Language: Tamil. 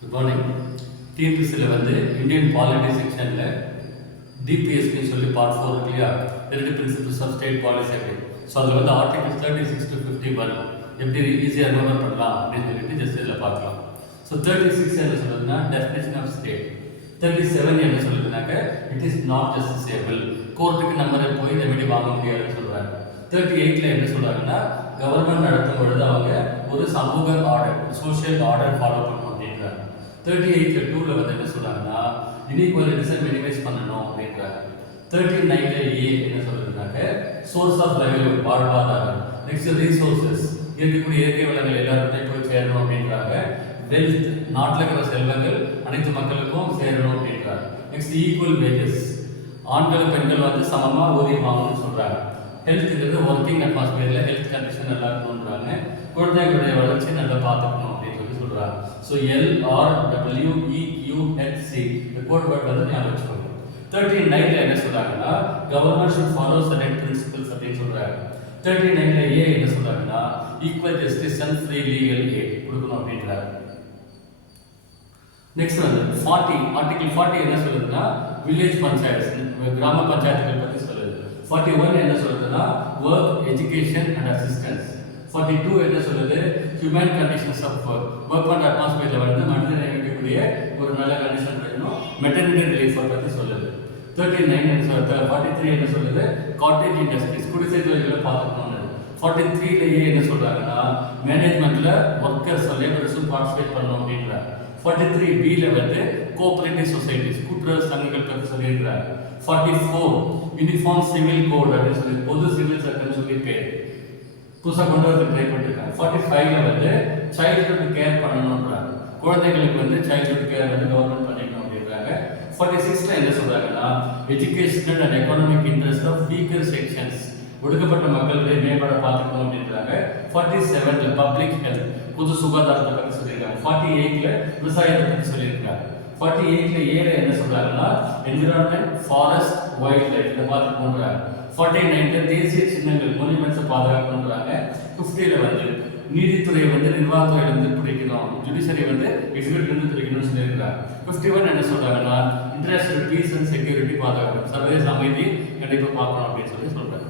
Good morning. டிஎன்பிசியில் வந்து இந்தியன் பாலிட்டி செக்ஷனில் டிபிஎஸ்பின்னு சொல்லி பார்ட் 4 இருக்கு இல்லையா, ரெண்டு பிரின்சிபல்ஸ் ஆஃப் ஸ்டேட் பாலிசி அப்படி. ஸோ அதில் வந்து ஆர்டிகல்ஸ் 36 to 51 எப்படி ஈஸியாக ரிமெம்பர் பண்ணலாம் அப்படின்னு சொல்லிட்டு ஜஸ்ட் இதில் பார்க்கலாம். ஸோ 36 என்ன சொல்லுதுன்னா டெஃபினேஷன் ஆஃப் ஸ்டேட். 37 என்ன சொல்லுதுனாக்க இட் இஸ் நாட் ஜஸ்டிசேபிள், கோர்ட்டுக்கு நம்ம போய் ரெமெடி வாங்க முடியாதுன்னு சொல்கிறாங்க. 38 என்ன சொல்கிறாங்கன்னா கவர்மெண்ட் நடத்தும் பொழுது அவங்க ஒரு சமூக ஆர்டர், சோஷியல் ஆர்டர் ஃபாலோ பண்ணணும் அப்படின்றாங்க. 38 2 வந்து என்ன சொல்கிறாங்கன்னா இன்இக்வாலிட்டிஸை மினிமைஸ் பண்ணணும் அப்படின்றாங்க. 39 என்ன சொல்றதுனாக்க சோர்ஸ் ஆஃப் லைவ்லிஹுட், வாழ்வாதாரம். நெக்ஸ்ட் ரீசோர்சஸ், இருக்கக்கூடிய இயற்கை வளங்கள் எல்லாருக்கும் போய் சேரணும் அப்படின்றாங்க. வெல்த், நாட்டில் இருக்கிற செல்வங்கள் அனைத்து மக்களுக்கும் சேரணும் அப்படின்றாங்க. நெக்ஸ்ட் ஈக்குவல் வேஜஸ், ஆண்கள் பெண்கள் வந்து சமமாக ஊதியம் வாங்கணும்னு சொல்கிறாங்க. ஹெல்த்துங்கிறது ஒர்க்கிங் அட்மாஸ்பியரில் ஹெல்த் கண்டிஷன் நல்லா இருக்கணுன்றாங்க. குழந்தைகளுடைய வளர்ச்சி நல்லா பார்த்துக்கணும் அப்படின்னு சொல்லி சொல்கிறாங்க. ஸோ LRWEQHC கோட் வேர்ட் வந்து ஞாபகம் வச்சுக்கோங்க. 39 என்ன சொல்றாங்கன்னா government should follow certain principles அப்படின்னு சொல்றாங்க. 39 என்ன சொல்றாங்கன்னா equal justice and free legal eight கொடுக்கணும் அப்படின்றாங்க. நெக்ஸ்ட் வந்து 40 ஆர்டிகல் 40 என்ன சொல்லுதுன்னா வில்லேஜ் பஞ்சாயத்து, கிராம பஞ்சாயத்துகள் பற்றி சொல்லுது. 41 என்ன சொல்லுதுன்னா ஒர்க், எஜுகேஷன் அண்ட் அசிஸ்டன்ஸ். 42 என்ன சொல்லுது human conditions of work, work பண்ணுற அட்மாஸ்பியரில் வந்து மனிதனை இருக்கக்கூடிய ஒரு நல்ல கண்டிஷன் இருக்கணும். மெட்டர்னிட்டி ரிலீஃப் பற்றி சொல்லுது. 39 என்ன சொல்லுது, 43 என்ன சொல்லுது காட்டேஜ் இண்டஸ்ட்ரீஸ், குடிசை தொழில்களை பார்த்துக்கணும்னு. 43 என்ன சொல்றாங்கன்னா மேனேஜ்மெண்ட்ல ஒர்க்கர்ஸ் லேபர்ஸும் பார்ட்டிசிபேட் பண்ணணும் அப்படின்றாங்க. 43 வந்து கோஆபரேட்டிவ் சொசைட்டிஸ், கூட்டுறவு சங்கங்கள் பற்றி சொல்லியிருக்கிறாங்க. 44 யூனிஃபார்ம் சிவில் கோட் அப்படின்னு சொல்லி பொது சிவில் சட்டம் சொல்லி பேர் புதுசாக கொண்டு வந்து ட்ரை பண்ணிருக்காங்க. 45 வந்து சைல்ட்ஹுட் கேர் பண்ணணுன்றாங்க. குழந்தைகளுக்கு வந்து சைல்ட்ஹுட் கேர் வந்து கவர்மெண்ட் பண்ணிக்கணும் அப்படின்றாங்க. 46 என்ன சொல்றாங்கன்னா educational and economic interest of weaker sections, ஒடுக்கப்பட்ட மக்களுடைய மேம்பாட பார்த்துக்கணும் அப்படின்றாங்க. 47 பப்ளிக் ஹெல்த், பொது சுகாதாரத்தை பற்றி சொல்லியிருக்காங்க. 48 விவசாயத்தை பற்றி சொல்லியிருக்காங்க. 48 என்ன சொல்றாங்கன்னா என்விரான்மெண்ட், ஃபாரஸ்ட், வைல்ட் லைஃப் இதை பார்த்துக்கணுன்றாங்க. 49 தேசிய சின்னங்கள், மொனிமெண்ட்ஸை பாதுகாக்கணுன்றாங்க. 50 வந்து நீதித்துறை வந்து நிர்வாகத்துறையிலிருந்து பிடிக்கணும், ஜுடிஷரி வந்து எக்ஸிக்யூட்டிவ்லேருந்து பிடிக்கணும்னு சொல்லியிருக்கிறாங்க. 51 என்ன சொல்றாங்கன்னா இன்டர்நேஷனல் பீஸ் அண்ட் செக்யூரிட்டி பாதுகாக்கணும், சர்வதேச அமைதி கண்டிப்பாக பார்க்கணும் அப்படின்னு சொல்லி சொல்றாங்க.